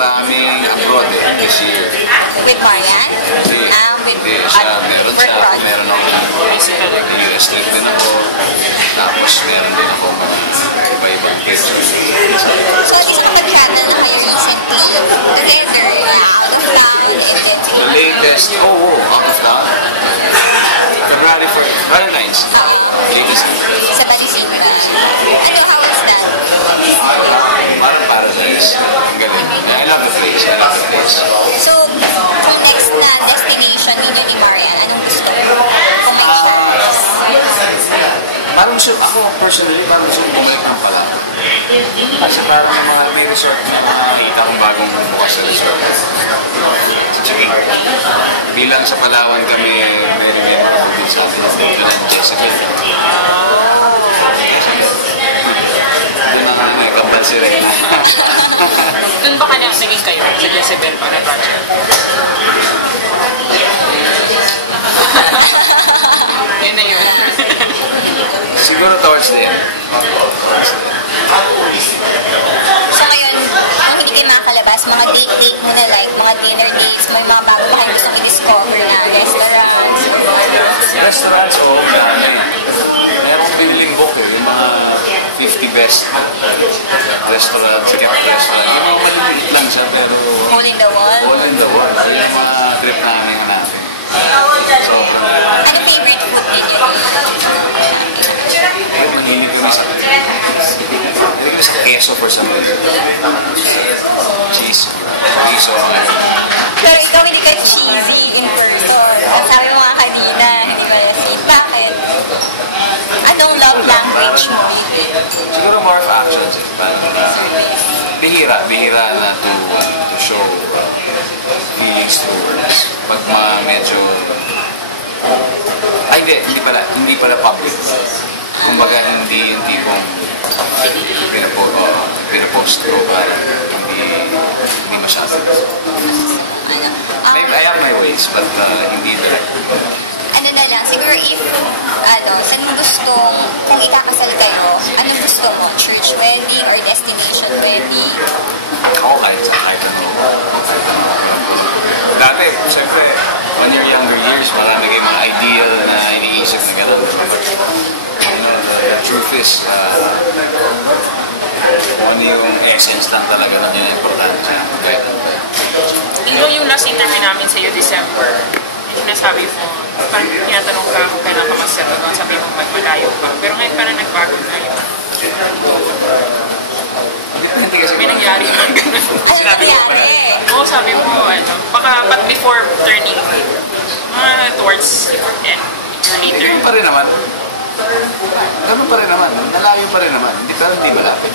maraming abroad this year. With Marian? Hindi, meron ako ng US trip din ako. Tapos meron din ako iba-ibang trips. So, isa kapag-travel na kayo recently together, out of town, The latest, out of town. February 1st, Valentine's. Latest. Sa Balisundan. Ano, how was that? Parang paradise. Ang galing. I love the place. So, kung next na destination ninyo ni Marian, anong gusto mo? Kung may choice. Parang gusto, ako personally, parang gusto kong bumalik ng pala. Kasi parang may resort na nakakita kong bagong bukas sa resort. Bilang sa Palawan kami, may remember din sa atin dito ng Jezebel. Doon na kami may kambal si Reyna. Doon ba naging kayo sa Jezebel pa na project? Yun na yun. Siguro towards the end. So ngayon, kung hindi kayo makakalabas, mga date mo na like, mga dinner dates, may mga bago ba kayo gustong i-discover na restaurants? Restaurants, meron biniling book yung mga 50 best restaurants, kept restaurants. Yung mga maliliit lang siya, pero Hole in the wall? Hole in the wall. Yung mga trip namin natin. Ano favorite food ninyo? Mahilig kami sa queso for some reason. Cheese. Pero ikaw hindi ka cheesy in person. Ang sabi mo nga kanina, hindi ba yun? Bakit? Anong love language mo? Siguro more of actions. Bihira na to show feelings through words. Pag medyo hindi pala public. Kumbaga hindi yung tipong pinapost ko para hindi masyado. I have my ways, but hindi direct. Ano na lang, siguro if, saan mo gustong, kung ikakasal kayo, anong gusto mo? Church wedding or destination wedding? Kahit ano. Dati, siyempre, on your younger years, marami kayong mga ideal na iniisip na gano'n. The truth is, ano yung essence lang talaga na yun importante. Yung last interview namin sa iyo, December, sinasabi mo, parang tinatanong ka kung kailan ka mag-settle doon, sabi mo malayo pa. Pero ngayon parang nagbago na yun. May nangyari ba gano'n? Sinabi mo pa yan? Oo, sabi mo, baka but before turning, towards end, or later. Ganun pa rin naman. Nalayo pa rin naman. Pero hindi malapit.